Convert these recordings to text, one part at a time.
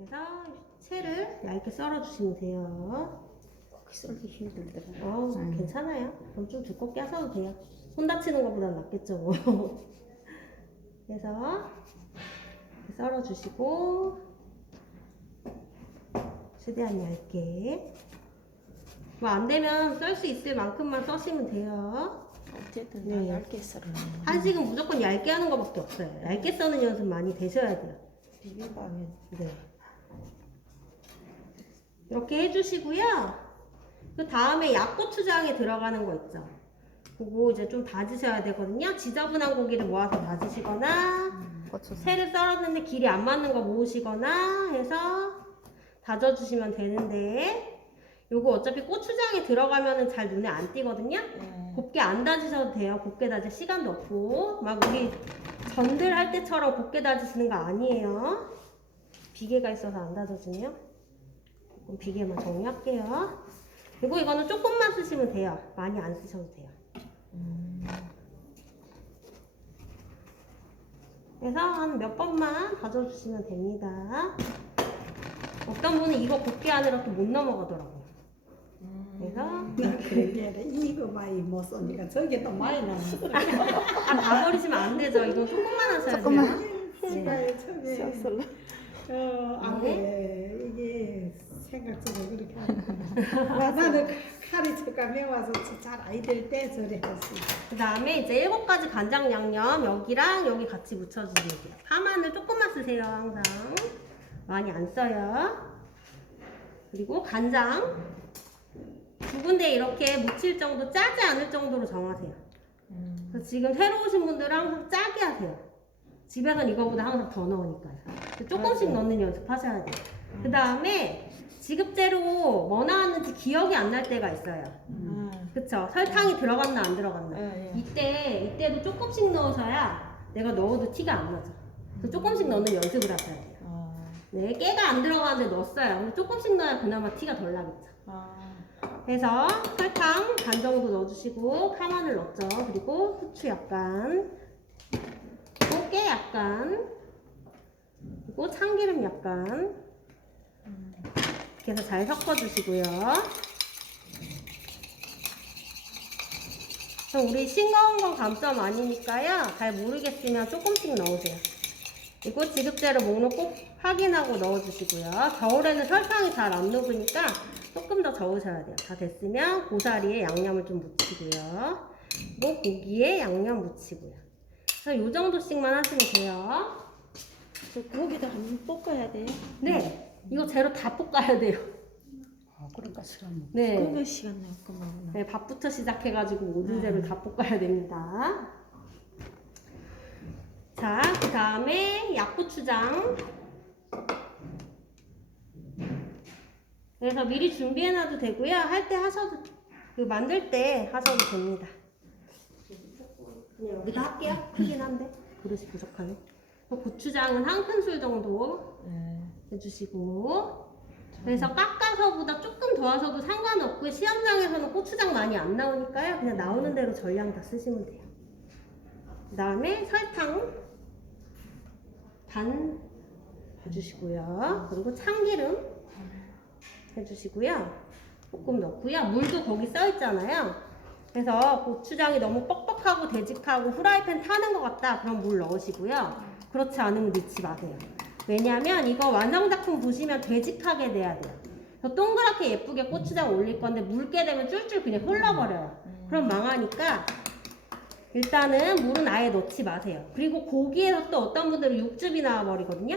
그래서 채를 얇게 썰어주시면 돼요. 썰기 힘들더라. 괜찮아요. 그럼 좀 두껍게 하셔도 돼요. 손 다치는 것보단 낫겠죠 뭐. 그래서 이렇게 썰어주시고 최대한 얇게 뭐 안되면 썰 수 있을 만큼만 써시면 돼요. 어쨌든 네. 얇게 썰어요. 한식은 무조건 얇게 하는 것밖에 없어요. 얇게 써는 연습 많이 되셔야 돼요. 비빔밥은 네. 이렇게 해주시고요. 그 다음에 약고추장에 들어가는 거 있죠. 그거 이제 좀 다지셔야 되거든요. 지저분한 고기를 모아서 다지시거나 새를 썰었는데 길이 안 맞는 거 모으시거나 해서 다져주시면 되는데 요거 어차피 고추장에 들어가면은 잘 눈에 안 띄거든요. 곱게 안 다지셔도 돼요. 곱게 다질 시간도 없고 막 우리 전들 할 때처럼 곱게 다지시는 거 아니에요. 비계가 있어서 안 다져지네요. 그럼 비계만 정리할게요. 그리고 이거는 조금만 쓰시면 돼요. 많이 안 쓰셔도 돼요. 그래서 한 몇 번만 다져주시면 됩니다. 어떤 분은 이거 곱게 하느라 이렇게 못 넘어가더라고요. 그래서 그게 아니라 이거 많이 못 쓰니까 저게 또 많이 나는 다 버리시면 안 되죠. 이거 조금만 하셔야 돼요. 시가에 처음에 썰어. 안돼 이게 생각처럼 그렇게 하는 나는 칼이 잠깐 매워서 잘 아이들 때 저래 했어. 그 다음에 이제 7가지 간장 양념 여기랑 여기 같이 묻혀주세요. 파마늘 조금만 쓰세요. 항상 많이 안 써요. 그리고 간장 2군데 이렇게 묻힐 정도 짜지 않을 정도로 정하세요. 그래서 지금 새로 오신 분들은 항상 짜게 하세요. 집에선 이거보다 항상 더 넣으니까요. 조금씩 넣는 연습하셔야 돼요. 그 다음에 지급재료 뭐 나왔는지 기억이 안 날 때가 있어요. 그쵸? 설탕이 들어갔나 안 들어갔나. 이때도 조금씩 넣으셔야 내가 넣어도 티가 안 나죠. 그래서 조금씩 넣는 연습을 하셔야 돼요. 네, 깨가 안 들어가는데 넣었어요. 근데 조금씩 넣어야 그나마 티가 덜 나겠죠. 그래서 설탕 반 정도 넣어주시고 파마늘 넣었죠. 그리고 후추 약간, 그리고 깨 약간, 그리고 참기름 약간 이렇게 해서 잘 섞어주시고요. 그럼 우리 싱거운 건 감점 아니니까요. 잘 모르겠으면 조금씩 넣으세요. 그리고 지급재료 목록 꼭 확인하고 넣어주시고요. 겨울에는 설탕이 잘 안 녹으니까 조금 더 저으셔야 돼요. 다 됐으면 고사리에 양념을 좀 묻히고요. 그리고 고기에 양념 묻히고요. 그래서 요 정도씩만 하시면 돼요. 저 고기도 한번 볶아야 돼. 네, 이거 재료 다 볶아야 돼요. 그러니까 시간 네, 그거 시간 나구나. 네, 밥부터 시작해가지고 모든 재료를 다 볶아야 됩니다. 자, 그 다음에 약고추장. 그래서 미리 준비해놔도 되고요. 할 때 하셔도, 만들 때 하셔도 됩니다. 그냥 여기다 할게요. 크긴 한데. 그릇이 부족하네. 고추장은 한 큰술 정도 해주시고. 그래서 깎아서보다 조금 더 하셔도 상관없고요. 시험장에서는 고추장 많이 안 나오니까요. 그냥 나오는 대로 전량 다 쓰시면 돼요. 그 다음에 설탕 반 해주시고요. 그리고 참기름 해주시고요. 조금 넣고요. 물도 거기 써있잖아요. 그래서 고추장이 너무 뻑뻑하고 되직하고 후라이팬 타는 것 같다. 그럼 물 넣으시고요. 그렇지 않으면 넣지 마세요. 왜냐면 이거 완성작품 보시면 되직하게 돼야 돼요. 더 동그랗게 예쁘게 고추장 올릴 건데 묽게 되면 줄줄 그냥 흘러버려요. 그럼 망하니까 일단은 물은 아예 넣지 마세요. 그리고 고기에서 또 어떤 분들은 육즙이 나와버리거든요.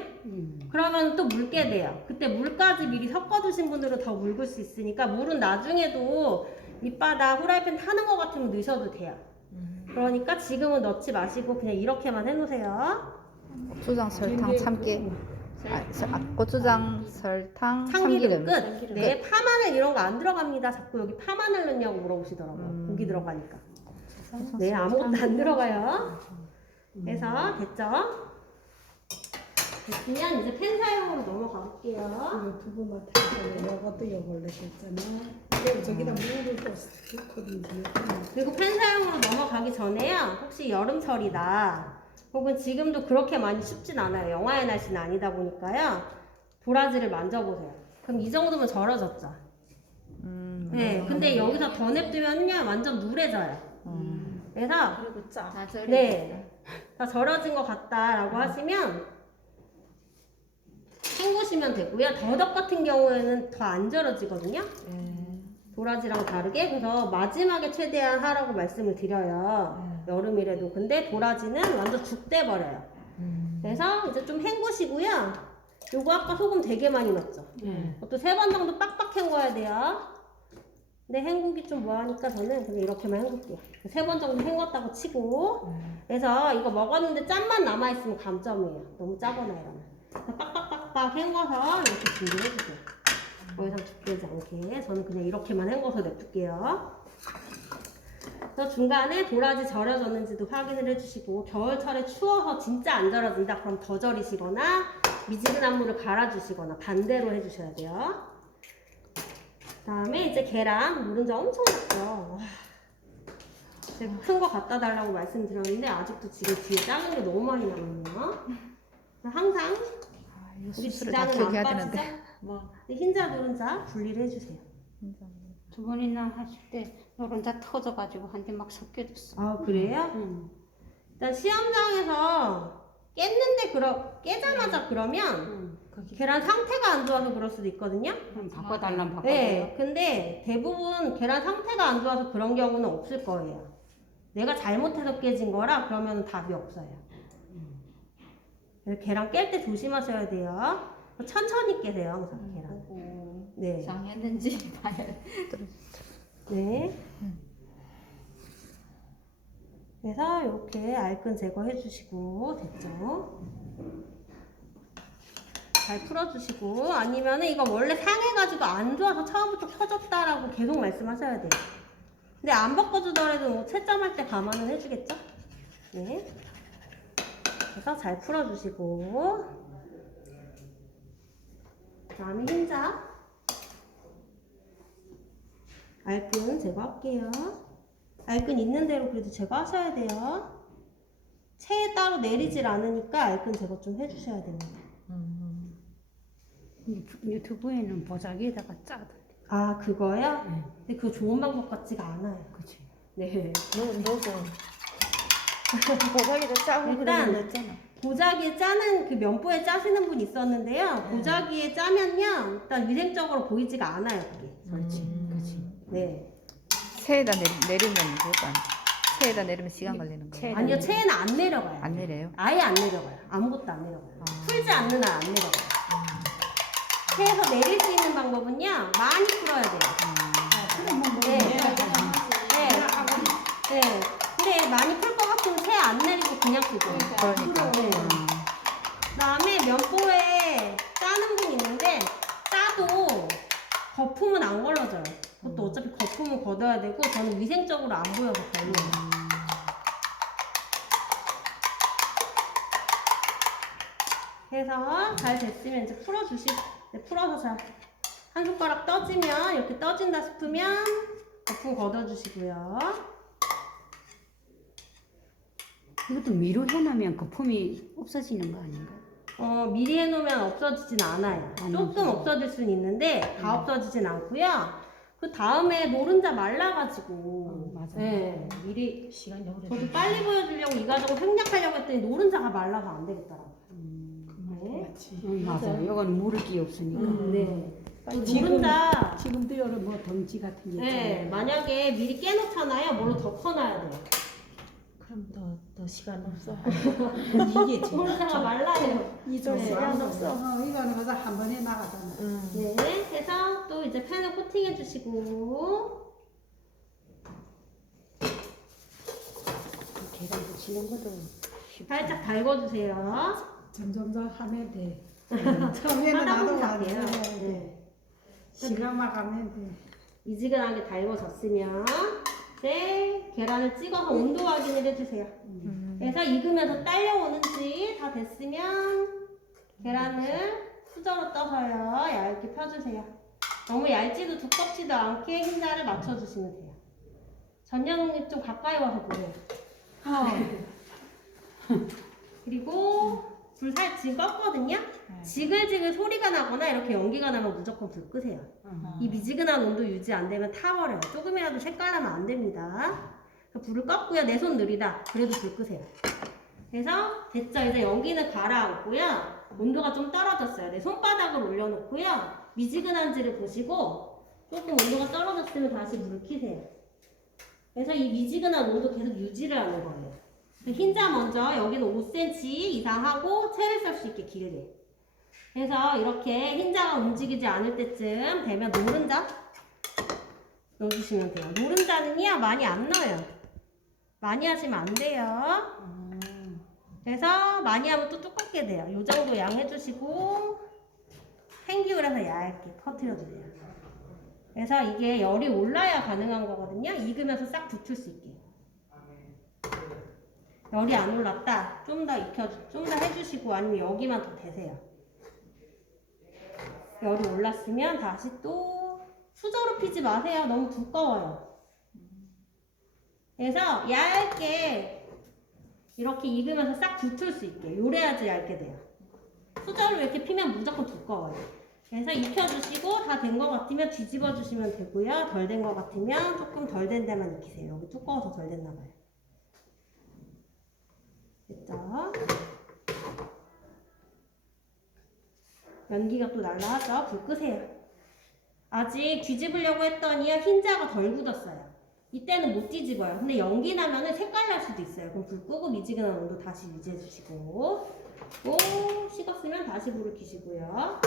그러면 또 묽게 돼요. 그때 물까지 미리 섞어두신 분들은 더 묽을 수 있으니까 물은 나중에도 밑바닥 후라이팬 타는 것 같으면 넣으셔도 돼요. 그러니까 지금은 넣지 마시고 그냥 이렇게만 해놓으세요. 고추장, 설탕, 참깨. 고추장, 설탕, 참기름 참기름. 끝. 네, 파마늘 이런 거 안 들어갑니다. 자꾸 여기 파마늘 넣냐고 물어보시더라고요. 고기 들어가니까. 네, 아무것도 안 들어가요. 그래서 됐죠? 됐으면 이제 팬 사용으로 넘어가 볼게요. 이거 두 번만 타서 이것도 이걸로 했잖아. 그리고 저기다 물을 또 넣거든요. 그리고 팬 사용으로 넘어가기 전에요. 혹시 여름철이다. 혹은 지금도 그렇게 많이 춥진 않아요. 영하의 날씨는 아니다 보니까요. 도라지를 만져보세요. 그럼 이 정도면 절여졌죠. 네, 근데 여기서 더 냅두면요 완전 누래져요. 그래서 그리고 짜. 다 네, 다 절여진 것 같다라고 하시면 헹구시면 되고요. 더덕 같은 경우에는 더 안 절여지거든요. 도라지랑 다르게. 그래서 마지막에 최대한 하라고 말씀을 드려요. 여름이라도. 근데 도라지는 완전 죽돼 버려요. 그래서 이제 좀 헹구시고요. 요거 아까 소금 되게 많이 넣었죠. 또 3번 정도 빡빡 헹궈야 돼요. 근데 헹구기 좀 뭐하니까 저는 그냥 이렇게만 헹굴게요. 3번 정도 헹궜다고 치고. 그래서 이거 먹었는데 짠만 남아있으면 감점이에요. 너무 짜거나 이러면. 그래서 빡빡빡빡 헹궈서 이렇게 준비를 해주세요. 더 이상 죽되지 않게. 저는 그냥 이렇게만 헹궈서 냅둘게요. 그래서 중간에 도라지 절여졌는지도 확인을 해주시고, 겨울철에 추워서 진짜 안 절여진다 그럼 더 절이시거나 미지근한 물을 갈아주시거나 반대로 해주셔야 돼요. 그 다음에 이제 계란 노른자 엄청 넣죠. 제가 큰 거 갖다 달라고 말씀드렸는데 아직도 지금 뒤에 작은 게 너무 많이 남았네요. 항상 우리 수술을 다 지장은 기억해야 안 빠지죠? 되는데. 흰자 노른자 분리를 해주세요. 두 번이나 하실 때 노른자 터져가지고 한 대 막 섞여졌어. 아 그래요? 응. 일단 시험장에서 깨자마자 그러면 계란 상태가 안 좋아서 그럴 수도 있거든요. 그럼 바꿔달라면 네, 바꿔줘요. 근데 대부분 계란 상태가 안 좋아서 그런 경우는 없을 거예요. 내가 잘못해서 깨진 거라 그러면 답이 없어요. 계란 깰 때 조심하셔야 돼요. 천천히 깨세요, 항상 계란. 네. 이상했는지 봐야 돼. 네. 그래서 이렇게 알끈 제거해 주시고 됐죠? 잘 풀어주시고 아니면은 이거 원래 상해가지고 안 좋아서 처음부터 터졌다라고 계속 말씀하셔야 돼요. 근데 안 바꿔주더라도 뭐 채점할 때 감안은 해주겠죠? 네. 그래서 잘 풀어주시고 그 다음에 흰자 알끈 제거할게요. 알끈 있는 대로 그래도 제거하셔야 돼요. 체에 따로 내리질 않으니까 알끈 제거 좀 해주셔야 됩니다. 유튜브에는 보자기에다가 짜던데. 아 그거요? 근데 그거 좋은 방법 같지가 않아요. 그치. 네. 너도 보자기도 짜고 일단 그러면 넣었잖아. 보자기에 짜는 그 면보에 짜시는 분 있었는데요. 보자기에 짜면요, 일단 위생적으로 보이지가 않아요, 그게. 그렇지. 그렇지. 네. 체에다 내리면 그것도 아니고. 체에다 내리면 시간 걸리는 거예요. 체- 아니요, 체에는 안 내려가요. 안 내려요? 아예 안 내려가요. 아무것도 안 내려가요. 아. 풀지 않는 한 안 내려가요. 체에서 내릴 수 있는 방법은요, 많이 풀어야 돼요. 그럼 뭐 네. 네. 네. 근데 많이 풀 것 같으면 체 안 내리고 그냥 쓰고. 그러니까. 네. 그다음에 면보에 짜는 분 있는데 짜도 거품은 안 걸러져요. 그것도 어차피 거품은 걷어야 되고 저는 위생적으로 안 보여서 별로예요. 그래서 잘 됐으면 이제 풀어서 잘 한 손가락 떠지면 이렇게 떠진다 싶으면 거품 걷어주시고요. 이것도 미루 해놓으면 거품이 없어지는 거 아닌가? 미리 해놓으면 없어지진 않아요. 조금 없어질 수는 있는데 다 없어지진 않고요. 그 다음에 노른자 말라가지고 맞아. 네, 미리 시간이 오래. 저도 빨리 보여주려고 이 과정을 생략하려고 했더니 노른자가 말라서 안 되겠더라고요. 네. 맞아. 이건 물을 게 없으니까. 네. 지금- 노른자 지금도 여러 뭐 덩치 같은 게 네, 있잖아요. 만약에 미리 깨놓잖아요. 뭘로 덮어놔야 돼요. 그럼 더 시간 없어. 이게 지금 노른자가 말라요. 이조 네. 시간 없어. 이거는 그래서 한 번에 나가잖아. 네, 해서 또 이제 팬을 코팅해 주시고 계란 부치는 것도 살짝 달궈주세요. 점점 더 하면 돼. 처음에는 하다 나도 보면 안 돼요. 돼. 네. 시간만 가면 돼. 미지근하게 달궈졌으면 이제 계란을 찍어서 온도 확인을 해주세요. 그래서 익으면서 딸려오는지 다 됐으면 계란을 수저로 떠서요 얇게 펴주세요. 너무 얇지도 두껍지도 않게 흰자를 맞춰주시면 돼요. 전영님 좀 가까이 와서 보세요. 그리고 지금 껐거든요? 지글지글 소리가 나거나 이렇게 연기가 나면 무조건 불 끄세요. 이 미지근한 온도 유지 안 되면 타버려요. 조금이라도 색깔 나면 안 됩니다. 불을 껐고요. 내 손 느리다. 그래도 불 끄세요. 그래서 됐죠? 이제 연기는 가라앉고요. 온도가 좀 떨어졌어요. 내 손바닥을 올려놓고요. 미지근한지를 보시고 조금 온도가 떨어졌으면 다시 불을 켜세요. 그래서 이 미지근한 온도 계속 유지를 하는 거예요. 흰자 먼저 여기는 5cm 이상 하고 채를 썰 수 있게 길게. 그래서 이렇게 흰자가 움직이지 않을 때쯤 되면 노른자 넣어주시면 돼요. 노른자는요 많이 안 넣어요. 많이 하시면 안 돼요. 그래서 많이 하면 또 두껍게 돼요. 이 정도 양 해주시고 생기울에서 얇게 퍼뜨려주세요. 그래서 이게 열이 올라야 가능한 거거든요. 익으면서 싹 붙을 수 있게. 열이 안 올랐다. 좀 더 해주시고 아니면 여기만 더 대세요. 열이 올랐으면 다시 또 수저로 피지 마세요. 너무 두꺼워요. 그래서 얇게 이렇게 익으면서 싹 붙을 수 있게 요래야지 얇게 돼요. 수저로 이렇게 피면 무조건 두꺼워요. 그래서 익혀주시고 다 된 것 같으면 뒤집어 주시면 되고요. 덜 된 것 같으면 조금 덜 된 데만 익히세요. 여기 두꺼워서 덜 됐나 봐요. 됐죠? 연기가 또 날라하죠? 불 끄세요. 아직 뒤집으려고 했더니 흰자가 덜 굳었어요. 이때는 못 뒤집어요. 근데 연기 나면은 색깔 날 수도 있어요. 그럼 불 끄고 미지근한 온도 다시 유지해 주시고 식었으면 다시 불을 켜시고요.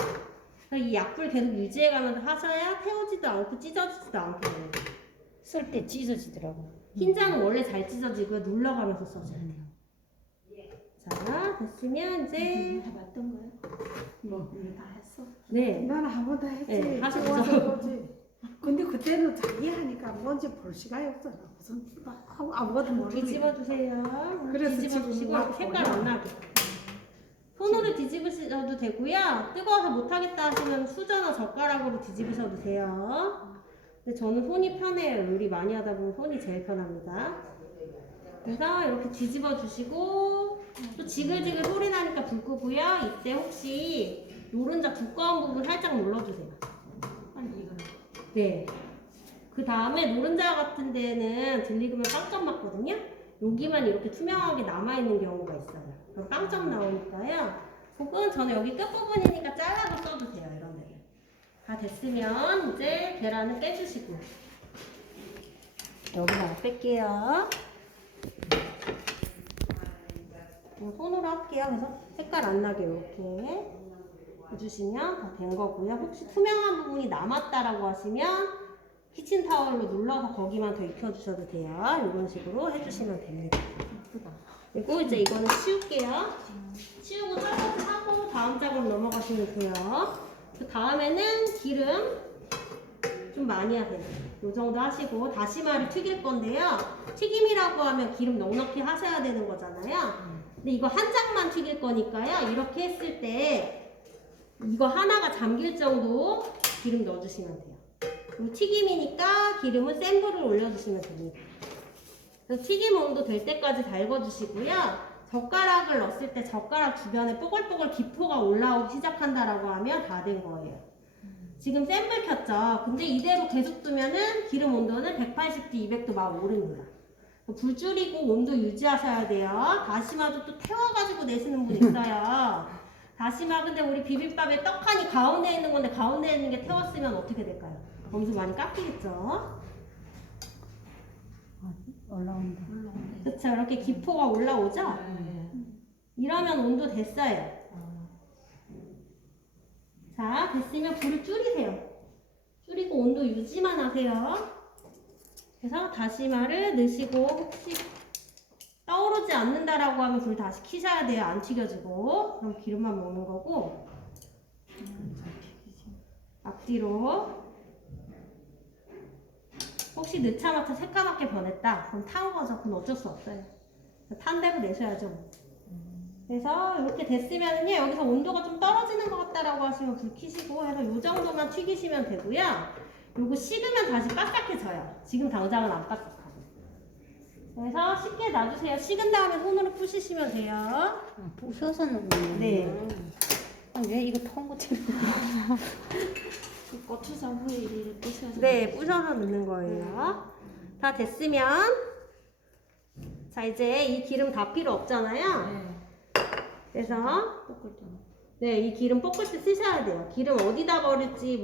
이 약불 계속 유지해 가면서 하셔야 태우지도 않고 찢어지지도 않게 돼요. 쓸 때 찢어지더라고. 흰자는 원래 잘 찢어지고요. 눌러가면서 써줘야 돼요. 자, 됐으면 이제 해봤던 거야? 뭐 우리 다 했어. 네. 나는 한 번 다 했지. 네, 하셨죠. 좋아서 그러지. 근데 그때는 자기 하니까 뭔지 볼 시간이 없잖아. 무슨 아무것도 모르고. 뒤집어 주세요. 그래서 뒤집어 주시고 지금 막 색깔 안 나게. 손으로 뒤집으셔도 되고요. 뜨거워서 못하겠다 하시면 수저나 젓가락으로 뒤집으셔도 돼요. 근데 저는 손이 편해요. 요리 많이 하다 보면 손이 제일 편합니다. 그래서 이렇게 뒤집어 주시고 또 지글지글 소리 나니까 불 끄고요. 이때 혹시 노른자 두꺼운 부분 살짝 눌러주세요. 아니 이거 네. 그 다음에 노른자 같은 데는 들리면 빵점 맞거든요. 여기만 이렇게 투명하게 남아있는 경우가 있어요. 그럼 빵점 나오니까요. 혹은 저는 여기 끝부분이니까 잘라서 써도 돼요. 이런 데는. 다 됐으면 이제 계란을 빼주시고 여기다가 뺄게요. 손으로 할게요. 그래서 색깔 안 나게 이렇게 해주시면 다 된 거고요. 혹시 투명한 부분이 남았다라고 하시면 키친타월로 눌러서 거기만 더 익혀주셔도 돼요. 이런 식으로 해주시면 됩니다. 그리고 이제 이거는 치울게요. 치우고 설거지 하고 다음 작업 넘어가시면 돼요. 그 다음에는 기름 좀 많이 하세요. 이 정도 하시고 다시마를 튀길 건데요. 튀김이라고 하면 기름 넉넉히 하셔야 되는 거잖아요. 근데 이거 한 장만 튀길 거니까요. 이렇게 했을 때 이거 하나가 잠길 정도 기름 넣어주시면 돼요. 그리고 튀김이니까 기름은 센 불을 올려주시면 됩니다. 그래서 튀김 온도 될 때까지 달궈주시고요. 젓가락을 넣었을 때 젓가락 주변에 뽀글뽀글 기포가 올라오기 시작한다라고 하면 다 된 거예요. 지금 센 불 켰죠? 근데 이대로 계속 두면은 기름 온도는 180도, 200도 막 오릅니다. 불 줄이고 온도 유지하셔야 돼요. 다시마도 또 태워가지고 내시는 분 있어요. 다시마 근데 우리 비빔밥에 떡하니 가운데에 있는 건데 가운데에 있는 게 태웠으면 어떻게 될까요? 엄청 많이 깎이겠죠? 올라온다. 그쵸? 이렇게 기포가 올라오죠? 이러면 온도 됐어요. 자, 됐으면 불을 줄이세요. 줄이고 온도 유지만 하세요. 그래서 다시마를 넣으시고 혹시 떠오르지 않는다라고 하면 불 다시 켜셔야 돼요. 안 튀겨지고. 그럼 기름만 먹는 거고. 앞뒤로. 혹시 넣자마자 새까맣게 변했다. 그럼 탄 거죠. 그건 어쩔 수 없어요. 탄 대로 내셔야죠. 그래서 이렇게 됐으면은요. 여기서 온도가 좀 떨어지는 것 같다라고 하시면 불 켜시고 해서 이 정도만 튀기시면 되고요. 요거 식으면 다시 바삭해져요. 지금 당장은 안 바삭하고. 그래서 쉽게 놔주세요. 식은 다음에 손으로 푸시시면 돼요. 부셔서 넣는 거예요. 네. 왜 이거 통고추? 고추장 후에 이렇게 부셔서. 네, 부셔서 넣는 거예요. 다 됐으면 자 이제 이 기름 다 필요 없잖아요. 네. 그래서 볶을 때. 네, 이 기름 볶을 때 쓰셔야 돼요. 기름 어디다 버릴지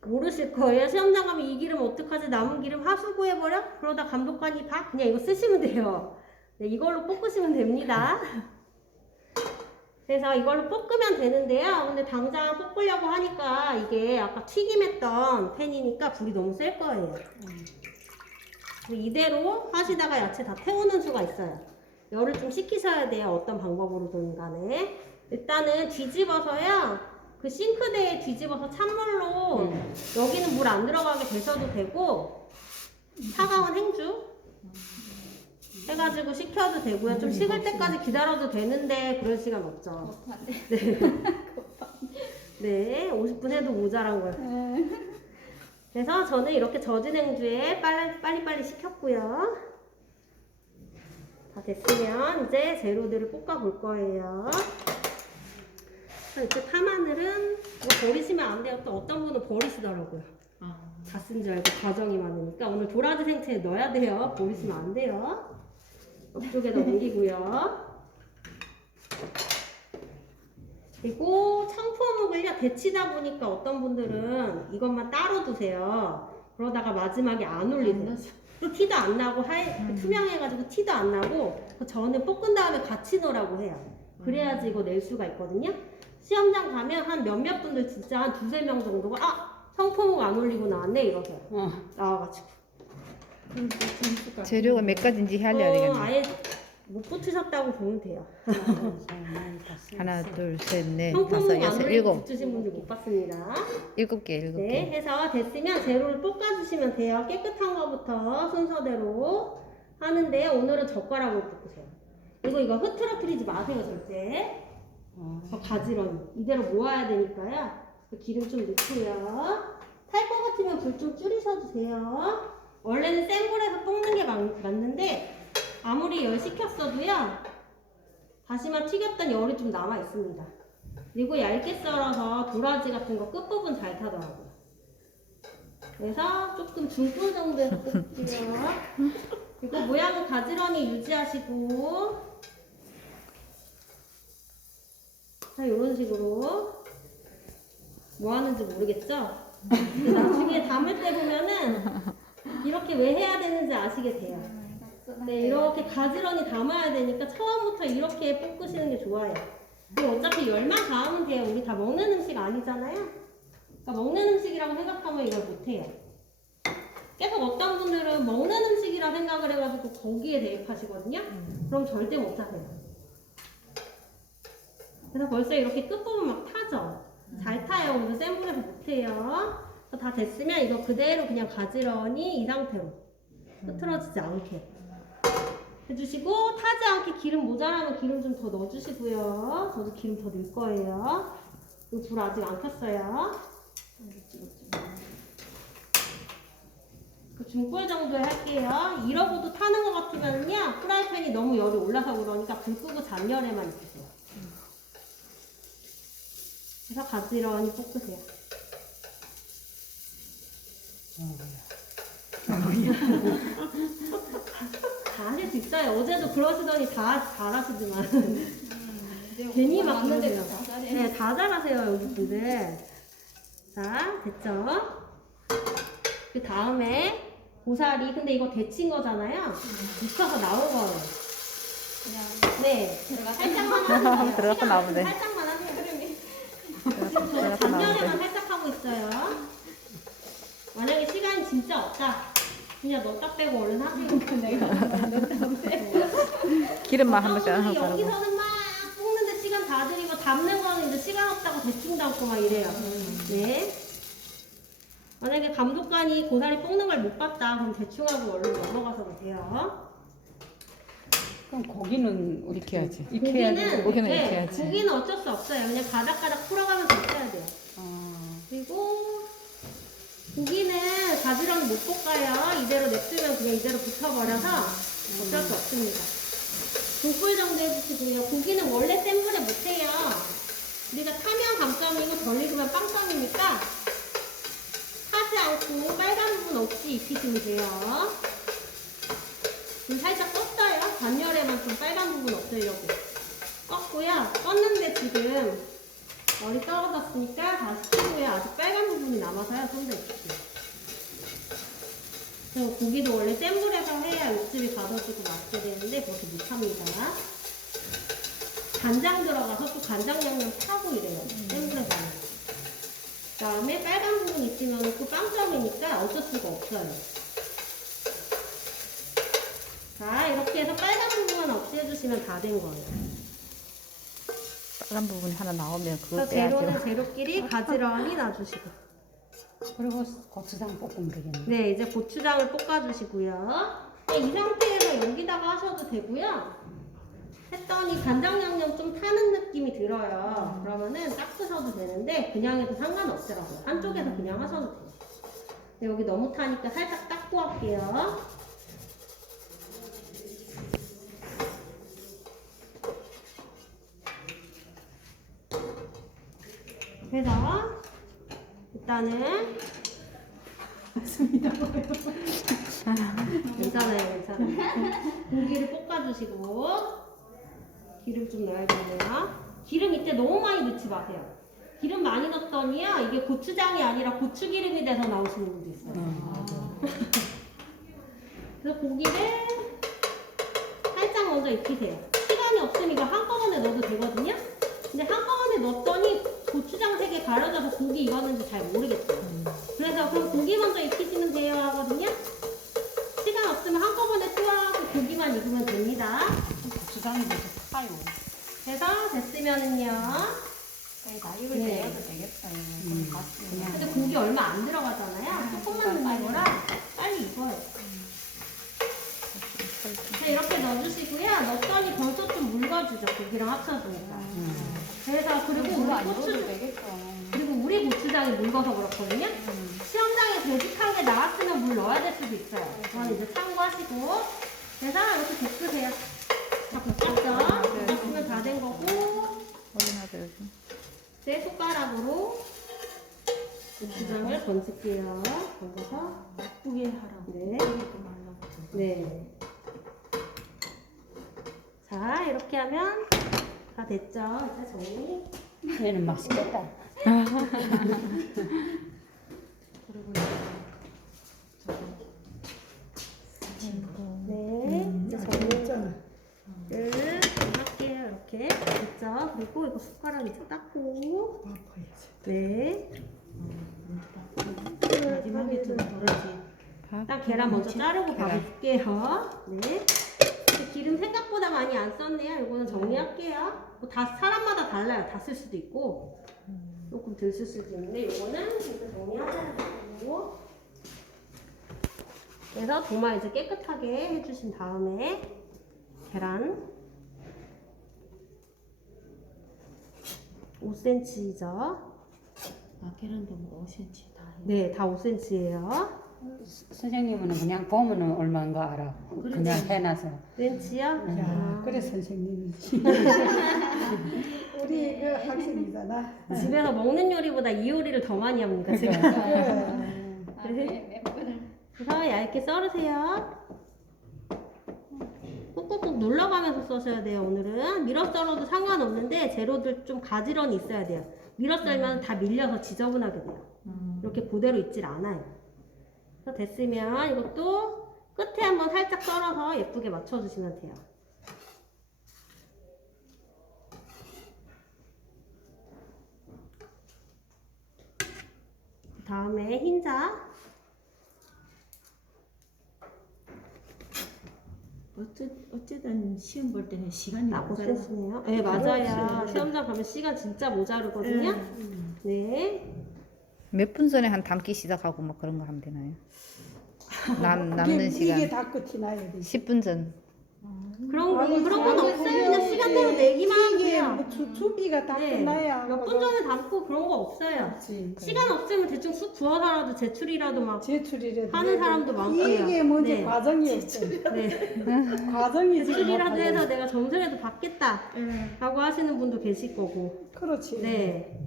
모르실 거예요. 시험장 가면 이 기름 어떡하지? 남은 기름 하수구해버려? 그러다 감독관이 봐? 그냥 이거 쓰시면 돼요. 네, 이걸로 볶으시면 됩니다. 그래서 이걸로 볶으면 되는데요. 근데 당장 볶으려고 하니까 이게 아까 튀김했던 팬이니까 불이 너무 셀 거예요. 이대로 하시다가 야채 다 태우는 수가 있어요. 열을 좀 식히셔야 돼요. 어떤 방법으로든 간에. 일단은 뒤집어서요. 그 싱크대에 뒤집어서 찬물로 여기는 물 안 들어가게 데셔도 되고 차가운 행주 해가지고 식혀도 되고요. 좀 식을 때까지 기다려도 되는데 그럴 시간 없죠. 네. 네, 50분 해도 모자란 거예요. 그래서 저는 이렇게 젖은 행주에 빨리빨리 식혔고요. 다 됐으면 이제 재료들을 볶아 볼 거예요. 이렇게 파마늘은 이거 버리시면 안 돼요. 또 어떤 분은 버리시더라고요. 다 쓴 줄 알고 과정이 많으니까 오늘 도라지 생채에 넣어야 돼요. 버리시면 안 돼요. 이쪽에다 옮기고요. 그리고 청포묵을요 데치다 보니까 어떤 분들은 이것만 따로 두세요. 그러다가 마지막에 안 올리세요. 티도 안 나고 투명해가지고 티도 안 나고 저는 볶은 다음에 같이 넣으라고 해요. 그래야지 이거 낼 수가 있거든요. 시험장 가면 한 몇몇 분들 진짜 한 2~3명 정도가 청포묵 안 올리고 나왔네 이러세요. 나와가지고. 재료가 몇 가지인지 알려야 되겠네. 아예 못 붙으셨다고 보면 돼요. 하나, 둘, 셋, 넷, 청포묵 다섯, 안 여섯, 올리고 일곱. 붙으신 분들 못 봤습니다. 7개. 네, 해서 됐으면 재료를 볶아주시면 돼요. 깨끗한 거부터 순서대로 하는데요. 오늘은 젓가락으로 볶으세요. 그리고 이거 흐트러뜨리지 마세요, 절대. 가지런히. 이대로 모아야 되니까요. 기름 좀 넣고요. 탈 것 같으면 불 좀 줄이셔도 돼요. 원래는 센 불에서 볶는 게 맞는데 아무리 열 식혔어도요. 다시마 튀겼던 열이 좀 남아 있습니다. 그리고 얇게 썰어서 도라지 같은 거 끝부분 잘 타더라고요. 그래서 조금 중불 정도에서 볶고요. 그리고 모양은 가지런히 유지하시고 자, 이런 식으로 뭐 하는지 모르겠죠? 나중에 담을 때 보면은 이렇게 왜 해야 되는지 아시게 돼요. 네, 이렇게 가지런히 담아야 되니까 처음부터 이렇게 볶으시는 게 좋아요. 그리고 어차피 열만 가하면 돼요. 우리 다 먹는 음식 아니잖아요. 그러니까 먹는 음식이라고 생각하면 이걸 못해요. 계속 어떤 분들은 먹는 음식이라 생각을 해가지고 거기에 대입하시거든요. 그럼 절대 못하세요. 그래서 벌써 이렇게 끝부분 막 타죠? 잘 타요. 오늘 센 불에서 못해요. 다 됐으면 이거 그대로 그냥 가지런히 이 상태로 흐트러지지 않게 해주시고, 타지 않게 기름 모자라면 기름 좀 더 넣어주시고요. 저도 기름 더 넣을 거예요. 이거 불 아직 안 켰어요. 중불 정도에 할게요. 이러고도 타는 것 같으면요, 프라이팬이 너무 열이 올라서 그러니까 불 끄고 잔열에만 있으세요. 그래서 가지런히 볶으세요. 다 하실 수 있어요. 어제도 그러시더니 다 잘하시지만 괜히 막 그러세요. 네, 다 잘하세요 여기 분들. 자, 됐죠? 그 다음에 고사리, 근데 이거 데친 거잖아요. 묵혀서 나온 거예요. 네, 살짝만 하세요. 들어가서 나오면 돼. 살짝만 하세요. 들어가서 나오면 작년에만 살짝 하고 있어요. 만약에 시간이 진짜 없다, 그냥 넣었다 빼고 얼른 하세요. 기름만 한 번씩 하고 여기서는 바르고. 막 볶는데 시간 다 들이고 담는 거는 이제 시간 없다고 대충 담고 막 이래요. 네. 만약에 감독관이 고사리 볶는 걸 못 봤다, 그럼 대충 하고 얼른 넘어가서 돼요. 그럼 고기는 이렇게 해야지. 고기는 고기는 이렇게 해야지. 고기는 어쩔 수 없어요. 그냥 가닥가닥 풀어가면서 익혀야 돼요. 그리고 고기는 가지런히 못 볶아요. 이대로 냅두면 그냥 이대로 붙어버려서 어쩔 수 없습니다. 2불 정도 해주시고요. 고기는 원래 센 불에 못해요. 우리가 타면 감점이고 덜 익으면 빵점이니까 타지 않고 빨간 부분 없이 익히시면 돼요. 지금 살짝 껐어요. 단열에만 좀 빨간 부분 없애려고 껐고요. 껐는데 지금 열이 떨어졌으니까 다시 켜고요. 아직 빨간 부분이 남아서요. 좀 더 익힐게요. 그리고 고기도 원래 센 불에서 해야 육즙이 가둬지고 맛있게 되는데 그렇게 못합니다. 간장 들어가서 또 간장 양념 타고 이래요. 센 불에서 하면. 그 다음에 빨간 부분 있으면 또 빵점이니까 어쩔 수가 없어요. 자, 이렇게 해서 빨간 부분만 없애주시면 다 된 거예요. 빨간 부분이 하나 나오면 그걸 그래서 재료는 빼야죠. 재료끼리 가지런히 놔주시고. 그리고 고추장 볶으면 되겠네. 네, 이제 고추장을 볶아주시고요. 이 상태에서 여기다가 하셔도 되고요. 했더니 간장 양념 좀 타는 느낌이 들어요. 그러면은 닦으셔도 되는데 그냥 해도 상관없더라고요. 한쪽에서 그냥 하셔도 돼요. 근데 여기 너무 타니까 살짝 닦고 할게요. 그래서 일단은 괜찮아요. 고기를 볶아주시고 기름 좀 넣어야겠네요. 기름 이때 너무 많이 넣지 마세요. 기름 많이 넣었더니요 이게 고추장이 아니라 고추기름이 돼서 나오시는 분도 있어요. 그래서 고기를 살짝 먼저 익히세요. 시간이 없으면 이거 한꺼번에 넣어도 되거든요. 근데 한꺼번에 넣었더니 고추장 색이 가려져서 고기 익었는지 잘 모르겠어요. 그래서 그럼 고기 먼저 익히시면 돼요 하거든요. 시간 없으면 한꺼번에 투하하고 고기만 익으면 됩니다. 고추장이 먼저 타요. 그래서 됐으면은요. 다 익을 네. 때 해도 되겠다. 그냥 근데 고기 얼마 안 들어가잖아요. 조금만 넣는 거라 빨리 익어요. 자, 이렇게 넣어주시고요. 넣었더니 벌써 좀 묽어지죠. 고기랑 합쳐주니까. 그래서 그리고 물안 우리 넣어도 고추 되겠어. 그리고 우리 고추장이 묽어서 그렇거든요. 시험장에 되직한 게 나왔으면 물 넣어야 될 수도 있어요. 그건 이제 참고하시고. 그래서 이렇게 볶으세요. 다 볶았죠? 볶으면 다 된 거고. 확인하죠 요즘. 제 숟가락으로 고추장을 건질게요. 건져서 예쁘게 하라고. 네. 끓이지 말라고. 네. 자, 이렇게 하면 다 됐죠? 이제 정리. 얘는 맛있겠다. 그리고 네. 이제 정리를 있잖아. 할게요. 이렇게. 됐죠? 그리고 이거 숟가락 이제 닦고. 바꿔야지. 네. 마지막에 좀 덜어지. 일단 계란 먼저 자르고 계란. 밥을 줄게요. 네. 기름 생각보다 많이 안 썼네요. 이거는 정리할게요. 뭐 다 사람마다 달라요. 다 쓸 수도 있고 조금 덜 쓸 수도 있는데 이거는 일단 정리하자고. 그래서 도마 이제 깨끗하게 해주신 다음에 계란 5cm죠. 아, 계란도 뭐 5cm 다 해. 네, 다 5cm예요. 선생님은 그냥 보면은 얼마인가 알아. 그냥 해놔서. 5cm요? 야, 그래 선생님이지. 우리 그 학생이잖아. 집에서 먹는 요리보다 이 요리를 더 많이 합니다. 제가. 그래. 그래서 얇게 썰으세요. 꾹꾹꾹 눌러가면서 써셔야 돼요. 오늘은 밀어 썰어도 상관없는데 재료들 좀 가지런히 있어야 돼요. 밀어 썰면 다 밀려서 지저분하게 돼요. 이렇게 그대로 있질 않아요. 그래서 됐으면 이것도 끝에 한번 살짝 썰어서 예쁘게 맞춰주시면 돼요. 그 다음에 흰자. 어쨌든 시험 볼 때는 시간이 딱 모자라. 5cm네요. 네, 맞아요. 시험장 가면 시간 진짜 모자르거든요. 네. 몇 분 전에 한 담기 시작하고 뭐 그런 거 하면 되나요? 남는 이게 시간 다 끝이 나야 돼. 10분 전. 그런 건 없어요. 그냥 시간대로 내기만 하면 이게 돼요. 뭐 준비가 다 네. 끝나야 몇 분 전에 담고 그런 거 없어요. 그렇지. 시간 없으면 대충 쑥 구워서라도 제출이라도 막 제출이라도 하는 사람도 많고요. 이게 뭔지 네. 과정이 없어요. 네. 과정이 지금 제출이라도 과정이. 해서 내가 점수라도 받겠다 예, 라고 하시는 분도 계실 거고. 그렇지. 네.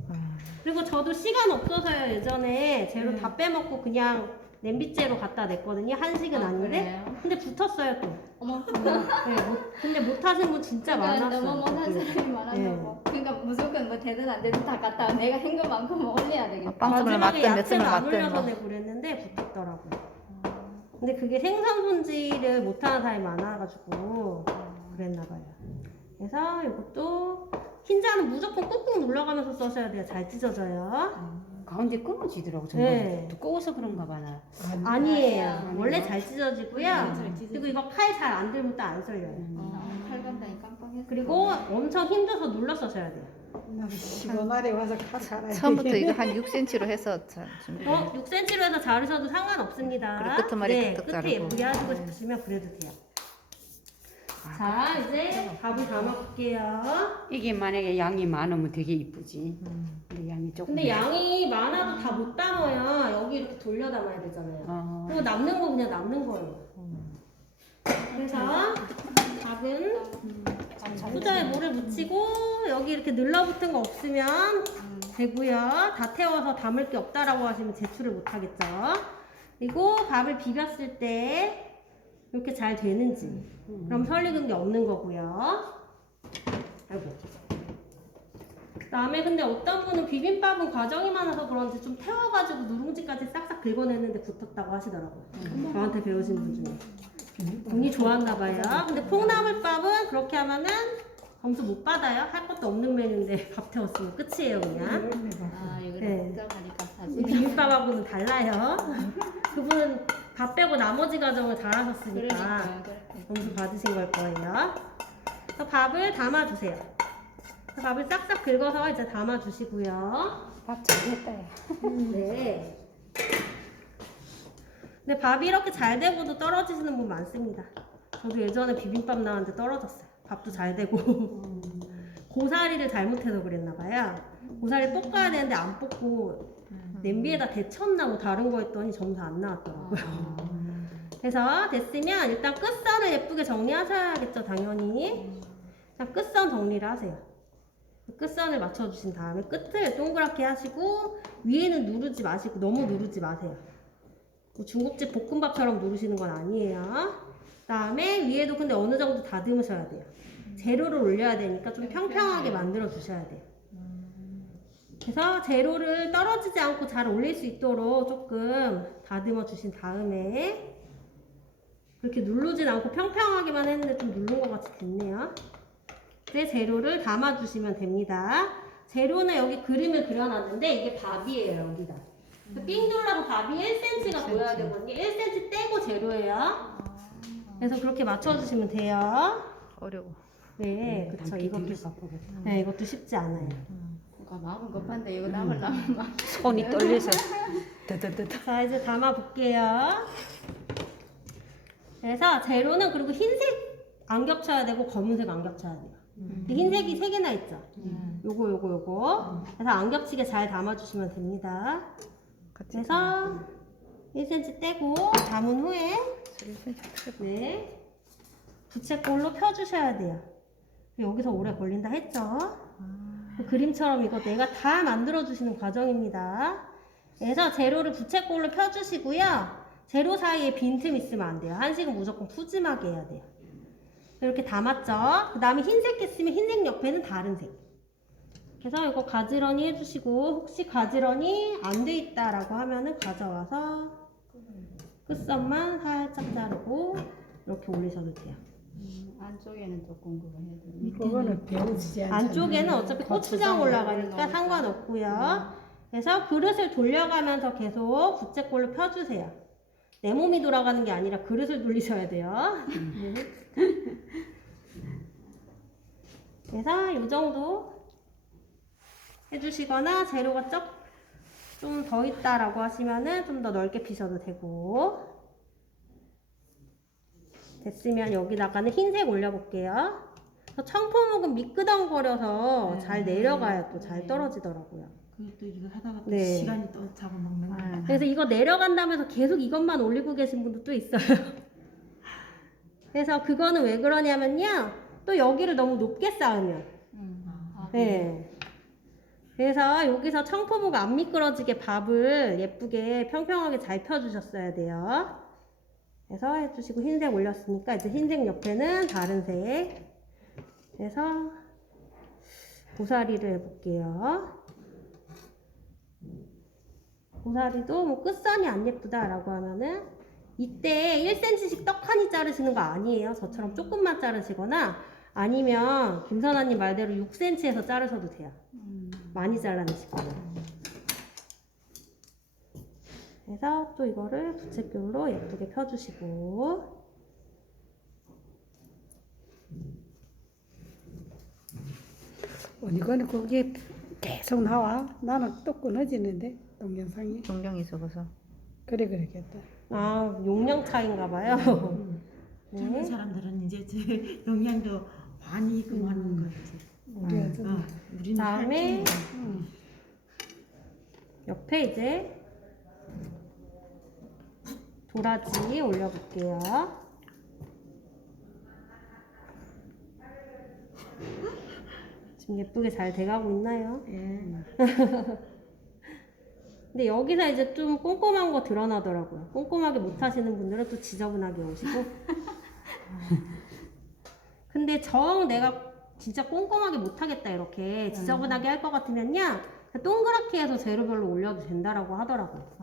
그리고 저도 시간 없어서요. 예전에 재료 다 빼먹고 그냥 냄비째로 갖다 냈거든요. 한식은 아닌데. 그래요? 근데 붙었어요 또. 어머, 네, 근데 못하신 분 진짜 그러니까 많았어요. 너무 못한 거기에. 사람이 많아서 네. 뭐. 그러니까 무조건 뭐 되든 안 되든 다 갖다 내가 한 것만큼 올려야 되겠다. 빵점을 마지막에 맞든 몇 야채 점을 안 맞든 올려서 뭐. 내고 그랬는데 붙었더라고요. 근데 그게 생선 손질을 못하는 사람이 많아가지고 그랬나 봐요. 그래서 이것도 흰자는 무조건 꾹꾹 눌러가면서 써셔야 돼요. 잘 찢어져요. 가운데 끊어지더라고. 네. 두꺼워서 그런가 봐 나. 아니에요. 아니에요? 원래 잘 찢어지고요. 잘 찢어져. 그리고 이거 칼 잘 안 들면 또 안 썰려요. 칼 간다니 깜빡했어. 그리고 엄청 힘줘서 눌러 써셔야 돼요. 나는 시원하게 와서 칼 갈아야 처음부터 이거 한 6cm로 해서 준비. 6cm로 해서 자르셔도 상관없습니다. 그리고 끝머리 네, 툭툭 끝에 자르고. 예쁘게 하시고 싶으시면 그래도 돼요. 자, 이제 밥을 담아볼게요. 이게 만약에 양이 많으면 되게 이쁘지. 근데 양이 조금. 근데 양이 많아도 다 못 담아요. 여기 이렇게 돌려 담아야 되잖아요. 어. 그리고 남는 거 그냥 남는 거예요. 그래서 밥은 수저에 물을 묻히고 여기 이렇게 늘러붙은 거 없으면 되고요. 다 태워서 담을 게 없다라고 하시면 제출을 못 하겠죠. 그리고 밥을 비볐을 때 이렇게 잘 되는지 그럼 설익은 게 없는 거고요. 아이고. 그다음에 근데 어떤 분은 비빔밥은 과정이 많아서 그런지 좀 태워가지고 누룽지까지 싹싹 긁어냈는데 붙었다고 하시더라고요. 저한테 배우신 분 중에. 운이 좋았나 봐요. 근데 콩나물밥은 그렇게 하면은 점수 못 받아요. 할 것도 없는 메뉴인데 밥 태웠으면 끝이에요 그냥. 아, 이거를 네. 걱정하니까 이 사지. 비빔밥하고는 달라요. 그분은 밥 빼고 나머지 과정을 잘하셨으니까 그러니까 그렇게. 점수 받으신 걸 거예요. 그래서 밥을 담아주세요. 그래서 밥을 싹싹 긁어서 이제 담아주시고요. 밥 잘했다. 야. 네. 근데 밥이 이렇게 잘 되고도 떨어지시는 분 많습니다. 저도 예전에 비빔밥 나왔는데 떨어졌어요. 밥도 잘 되고 고사리를 잘못해서 그랬나 봐요. 고사리 볶아야 되는데 안 볶고 냄비에다 데쳤나 뭐 다른 거 했더니 점수 안 나왔더라고요. 그래서 됐으면 일단 끝선을 예쁘게 정리하셔야겠죠, 당연히. 그냥 끝선 정리를 하세요. 끝선을 맞춰주신 다음에 끝을 동그랗게 하시고 위에는 누르지 마시고 너무 누르지 마세요. 뭐 중국집 볶음밥처럼 누르시는 건 아니에요. 그다음에 위에도 근데 어느 정도 다듬으셔야 돼요. 재료를 올려야 되니까 좀 평평하게 만들어 주셔야 돼요. 그래서 재료를 떨어지지 않고 잘 올릴 수 있도록 조금 다듬어 주신 다음에 그렇게 누르진 않고 평평하게만 했는데 좀 누른 것 같이 됐네요. 이제 재료를 담아 주시면 됩니다. 재료는 여기 그림을 그려놨는데 이게 밥이에요, 여기다. 삥 둘러도 밥이 1cm가 보여야 되거든요. 1cm 떼고 재료예요. 그래서 그렇게 맞춰주시면 돼요. 어려워. 네, 그쵸. 이것도, 네, 이것도 쉽지 않아요. 그러니까 마음은 급한데 이거 남으려면 막. 손이 떨려서. 자, 이제 담아볼게요. 그래서 재료는 그리고 흰색 안 겹쳐야 되고 검은색 안 겹쳐야 돼요. 흰색이 3개나 있죠. 요거. 그래서 안 겹치게 잘 담아주시면 됩니다. 그래서 1cm 떼고 담은 후에 네 부채꼴로 펴주셔야 돼요. 여기서 오래 걸린다 했죠. 그림처럼 이거 내가 다 만들어주시는 과정입니다. 그래서 재료를 부채꼴로 펴주시고요. 재료 사이에 빈틈 있으면 안 돼요. 한식은 무조건 푸짐하게 해야 돼요. 이렇게 담았죠. 그 다음에 흰색 했으면 흰색 옆에는 다른 색. 그래서 이거 가지런히 해주시고 혹시 가지런히 안 돼 있다라고 하면은 가져와서 끝선만 살짝 자르고 이렇게 올리셔도 돼요. 안쪽에는 조금 그거 해야 돼. 그거는 배우지 않잖아. 안쪽에는 어차피 고추장 올라가니까 상관없고요. 그래서 그릇을 돌려가면서 계속 부채꼴로 펴주세요. 내 몸이 돌아가는 게 아니라 그릇을 돌리셔야 돼요. 그래서 이 정도 해주시거나 재료가 좀 더 있다라고 하시면은 좀 더 넓게 피셔도 되고. 됐으면 여기다가는 흰색 올려볼게요. 청포묵은 미끄덩거려서 잘 내려가야 또 잘 떨어지더라고요. 그리고 또 이거 하다가 또 네. 시간이 또 잡아먹는 거야. 그래서 이거 내려간다면서 계속 이것만 올리고 계신 분도 또 있어요. 그래서 그거는 왜 그러냐면요. 또 여기를 너무 높게 쌓으면. 네. 그래서 여기서 청포묵 안 미끄러지게 밥을 예쁘게 평평하게 잘 펴주셨어야 돼요. 그래서 해주시고 흰색 올렸으니까 이제 흰색 옆에는 다른 색. 그래서 고사리를 해볼게요. 고사리도 뭐 끝선이 안 예쁘다라고 하면은 이때 1cm씩 떡하니 자르시는 거 아니에요. 저처럼 조금만 자르시거나 아니면 김선아님 말대로 6cm에서 자르셔도 돼요. 많이 잘라내시거나. 그래서 또 이거를 부채꼴로 예쁘게 펴주시고 이거는 그게 계속 나와. 나는 또 끊어지는데 동영상이. 동경이 적어서. 그래 그러겠다. 아 용량 차인가 봐요. 젊은 네. 사람들은 이제 제 영양도 많이 그만하는 거지. 우리가 좀 우리는 다음에 살찌는 옆에 이제 도라지 올려볼게요. 지금 예쁘게 잘 돼가고 있나요? 근데 여기서 이제 좀 꼼꼼한 거 드러나더라고요. 꼼꼼하게 못하시는 분들은 또 지저분하게 오시고. 근데 정 내가 진짜 꼼꼼하게 못하겠다 이렇게 지저분하게 할 것 같으면요 동그랗게 해서 재료별로 올려도 된다라고 하더라고요.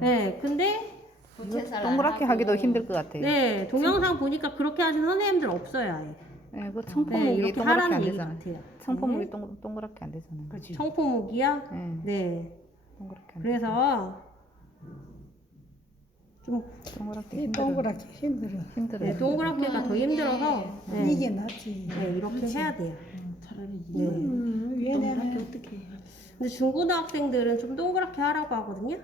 네, 근데 부채살 동그랗게 하기도 힘들 것 같아요. 네 동영상 보니까 그렇게 하시는 선생님들 없어요 아예. 네, 그 네, 청포묵이 이렇게 동그랗게 하라는 안 얘기 되잖아요. 같아요. 청포묵이 네. 동그랗게 안 되잖아요. 거지. 청포묵이요? 네, 네. 동그랗게 안 돼. 그래서 좀 동그랗게 이 힘들어. 동그랗게 힘들어. 힘들어요. 네, 동그랗게가 더 힘들어서 네, 이게 낫지. 네, 이렇게 해야 돼요. 차라리 네. 동그랗게 왜냐면 어떻게 해? 근데 중고등학생들은 좀 동그랗게 하라고 하거든요.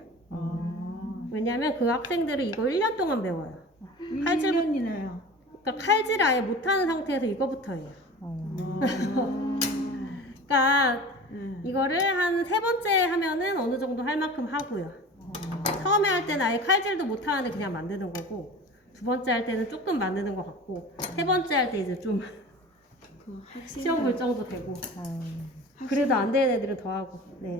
왜냐면 그 학생들은 이거 1년 동안 배워요. 칼질 1년이나요. 그러니까 칼질 아예 못하는 상태에서 이거부터 해요. 그러니까 이거를 한 3번째 하면은 어느 정도 할 만큼 하고요. 처음에 할 때는 아예 칼질도 못하는데 그냥 만드는 거고 2번째 할 때는 조금 만드는 것 같고 3번째 할 때 이제 좀 그 학생 시험 볼 정도 되고 그래도 안 되는 애들은 더 하고 네.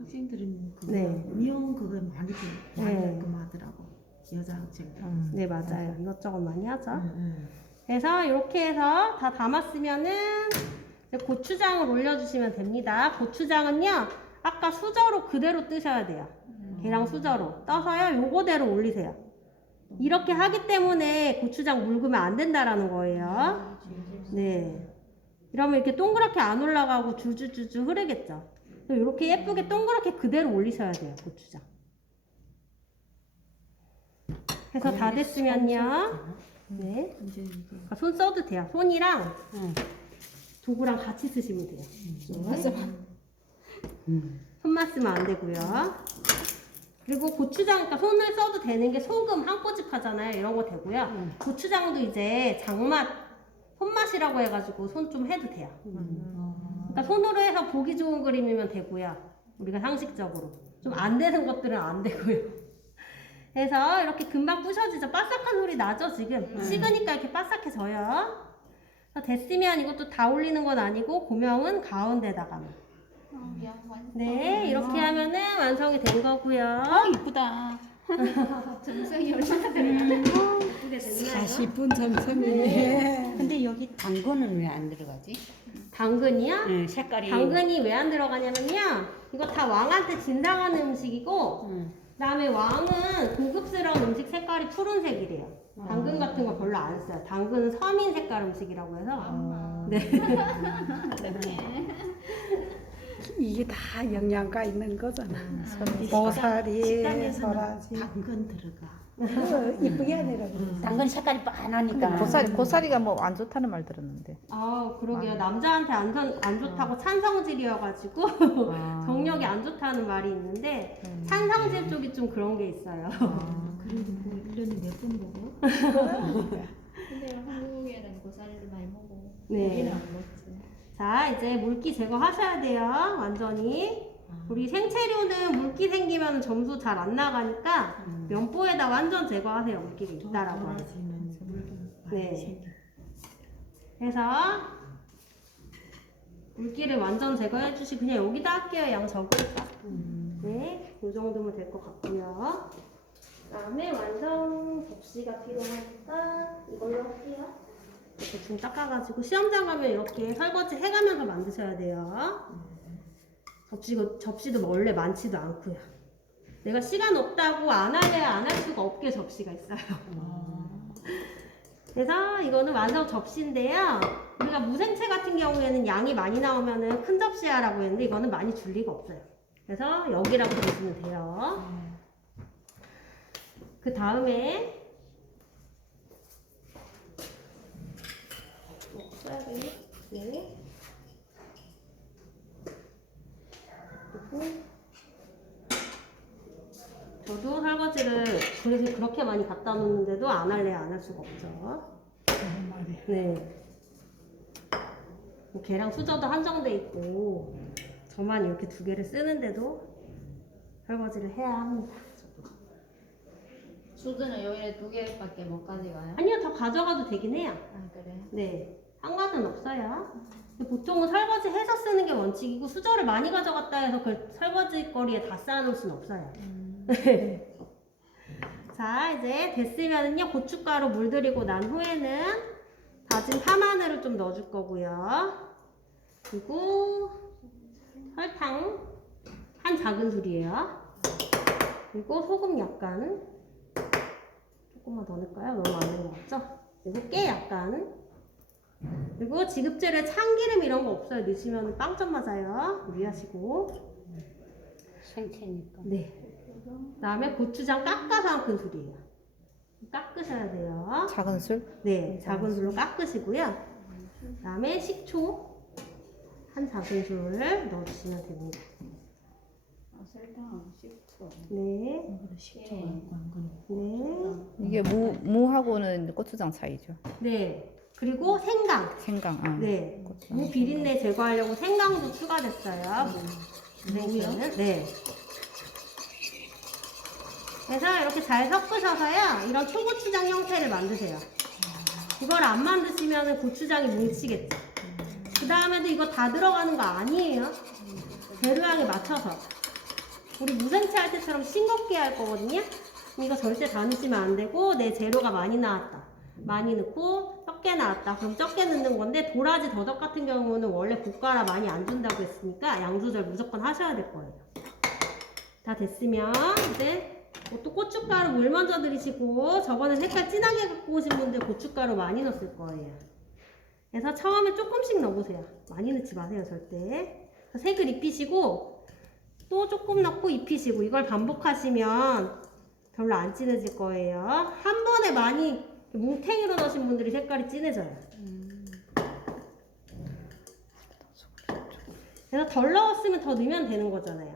학생들은 그거 네. 미용 그거 많이 많이 네. 하더라고 여자 학생들. 네 맞아요. 이것저것 많이 하죠. 응. 그래서 이렇게 해서 다 담았으면은 이제 고추장을 올려주시면 됩니다. 고추장은요 아까 수저로 그대로 뜨셔야 돼요. 계량 수저로 떠서요 요거대로 올리세요. 이렇게 하기 때문에 고추장 묽으면 안 된다라는 거예요. 네. 이러면 이렇게 동그랗게 안 올라가고 줄줄줄줄 흐르겠죠. 이렇게 예쁘게 동그랗게 그대로 올리셔야 돼요 고추장. 해서 다 됐으면요. 네. 이제 이게 그러니까 손 써도 돼요. 손이랑 도구랑 같이 쓰시면 돼요. 손만 쓰면 안 되고요. 그리고 고추장, 그러니까 손을 써도 되는 게 소금 한 꼬집 하잖아요. 이런 거 되고요. 고추장도 이제 장맛, 손맛이라고 해가지고 손 좀 해도 돼요. 그러니까 손으로 해서 보기 좋은 그림이면 되고요. 우리가 상식적으로. 좀 안 되는 것들은 안 되고요. 그래서 이렇게 금방 부셔지죠. 바삭한 소리 나죠, 지금? 식으니까 이렇게 바삭해져요. 그래서 됐으면 이것도 다 올리는 건 아니고 고명은 가운데다가만. 네, 이렇게 하면은 완성이 된 거고요. 이쁘다. 정성이 얼마나 들어가. 예쁘게 됐나요? 40분 정성이네. 근데 여기 당근은 왜 안 들어가지? 당근이요? 네, 색깔이 당근이 왜 안 들어가냐면요. 이거 다 왕한테 진상하는 음식이고, 그다음에 왕은 고급스러운 음식 색깔이 푸른색이래요. 당근 같은 거 별로 안 써요. 당근은 서민 색깔 음식이라고 해서. 네. 이게 다 영양가 있는 거잖아. 식당에서 보살이, 소라지. 당근 들어가. 이쁘게 하느라 당근 색깔이 빤하니까 고사리가 뭐 안 좋다는 말 들었는데. 아, 그러게요. 남자한테 안 좋다고 찬성질이어가지고 정력이 안 좋다는 말이 있는데 찬성질 쪽이 좀 그런 게 있어요. 그래도 뭐 1년에 몇 번 보고? 근데 한국에는 고사리를 많이 먹고 네. 우리는 안 먹지. 자, 이제 물기 제거하셔야 돼요. 완전히. 우리 생채류는 물기 생기면 점수 잘 안 나가니까 면보에다 완전 제거하세요. 물기가 있다라고 해서. 돌아지는 물기 네. 많이 생겨. 그래서 물기를 완전 제거해 주시. 그냥 여기다 할게요. 양 적으니까. 네, 이 정도면 될 것 같고요. 그다음에 완성 접시가 필요하니까 이걸로 할게요. 대충 닦아가지고 시험장 가면 이렇게 설거지 해가면서 만드셔야 돼요. 접시도 원래 많지도 않고요. 내가 시간 없다고 안 할래야 안 할 수가 없게 접시가 있어요. 그래서 이거는 완성 접시인데요. 우리가 무생채 같은 경우에는 양이 많이 나오면은 큰 접시 하라고 했는데 이거는 많이 줄 리가 없어요. 그래서 여기라고 보시면 돼요. 그 다음에 써야 되니? 네. 그리고 저도 설거지를 그래서 그렇게 많이 갖다 놓는데도 안 할래야 안 할 수가 없죠. 말이야. 네. 걔랑 수저도 한정돼 있고 저만 이렇게 두 개를 쓰는데도 설거지를 해야 합니다. 수저는 여기에 2개밖에 못 가져가요? 아니요, 더 가져가도 되긴 해요. 아 그래? 네, 상관은 없어요. 근데 보통은 설거지 해서 쓰는 게 원칙이고 수저를 많이 가져갔다 해서 그 설거지 거리에 다 쌓아놓을 수는 없어요. 자, 이제 됐으면은요 고춧가루 물들이고 난 후에는 다진 파마늘을 좀 넣어줄 거고요. 그리고 설탕 한 작은술이에요. 그리고 소금 약간 조금만 더 넣을까요? 너무 많은 것 같죠? 그리고 깨 약간. 그리고 지급제를 참기름 이런 거 없어요. 넣으시면 빵점 맞아요. 유의하시고. 생채니까. 네. 그 다음에 고추장 깎아서 한 큰술이에요. 깎으셔야 돼요. 작은 술? 네, 작은 술로 깎으시고요. 그 다음에 식초 한 작은술 넣어주시면 됩니다. 아 설탕 식초. 네, 이거는 식초 갖고 한 거는. 네, 이게 무하고는 고추장 차이죠. 네. 그리고 생강. 생강. 네, 고추장. 무 비린내 제거하려고 생강도 추가됐어요. 무생채는. 네. 그래서 이렇게 잘 섞으셔서요. 이런 초고추장 형태를 만드세요. 이걸 안 만드시면 고추장이 뭉치겠죠. 그 다음에도 이거 다 들어가는 거 아니에요. 재료량에 맞춰서. 우리 무생채 할 때처럼 싱겁게 할 거거든요. 이거 절대 다 넣으시면 안 되고 내 재료가 많이 나왔다. 많이 넣고 적게 나왔다. 그럼 적게 넣는 건데 도라지 더덕 같은 경우는 원래 고가라 많이 안 준다고 했으니까 양 조절 무조건 하셔야 될 거예요. 다 됐으면 이제 또 고춧가루 물 먼저 들이시고 저번에 색깔 진하게 갖고 오신 분들 고춧가루 많이 넣었을 거예요. 그래서 처음에 조금씩 넣어보세요. 많이 넣지 마세요 절대. 색을 입히시고 또 조금 넣고 입히시고 이걸 반복하시면 별로 안 진해질 거예요. 한 번에 많이 뭉탱이로 넣으신 분들이 색깔이 진해져요. 그래서 덜 넣었으면 더 넣으면 되는 거잖아요.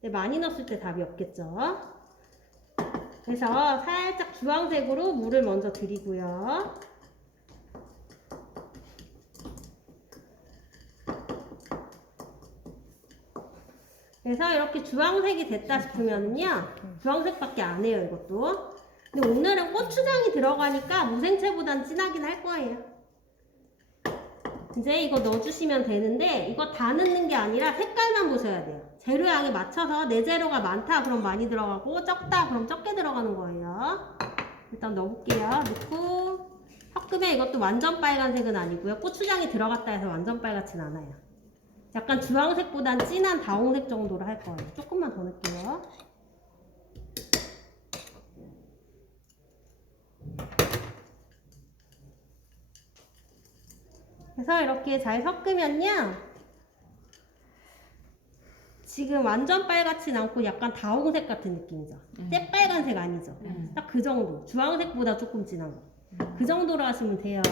근데 많이 넣었을 때 답이 없겠죠. 그래서 살짝 주황색으로 물을 먼저 드리고요. 그래서 이렇게 주황색이 됐다 싶으면요. 주황색밖에 안 해요, 이것도. 근데 오늘은 고추장이 들어가니까 무생채보단 진하긴 할 거예요. 이제 이거 넣어주시면 되는데 이거 다 넣는 게 아니라 색깔만 보셔야 돼요. 재료양에 맞춰서 내 재료가 많다 그럼 많이 들어가고 적다 그럼 적게 들어가는 거예요. 일단 넣어볼게요. 넣고 섞으면 이것도 완전 빨간색은 아니고요. 고추장이 들어갔다 해서 완전 빨갛진 않아요. 약간 주황색보단 진한 다홍색 정도로 할 거예요. 조금만 더 넣을게요. 그래서 이렇게 잘 섞으면요. 지금 완전 빨갛진 않고 약간 다홍색 같은 느낌이죠. 떼빨간색 아니죠. 딱 그 정도. 주황색보다 조금 진한 거. 그 정도로 하시면 돼요.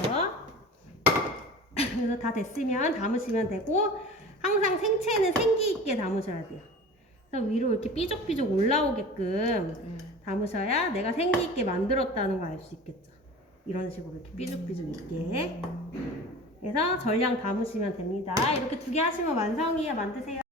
그래서 다 됐으면 담으시면 되고 항상 생채는 생기 있게 담으셔야 돼요. 그래서 위로 이렇게 삐죽삐죽 올라오게끔 담으셔야 내가 생기 있게 만들었다는 걸 알 수 있겠죠. 이런 식으로 이렇게 삐죽삐죽 있게. 그래서 전량 담으시면 됩니다. 이렇게 2개 하시면 완성이에요. 만드세요.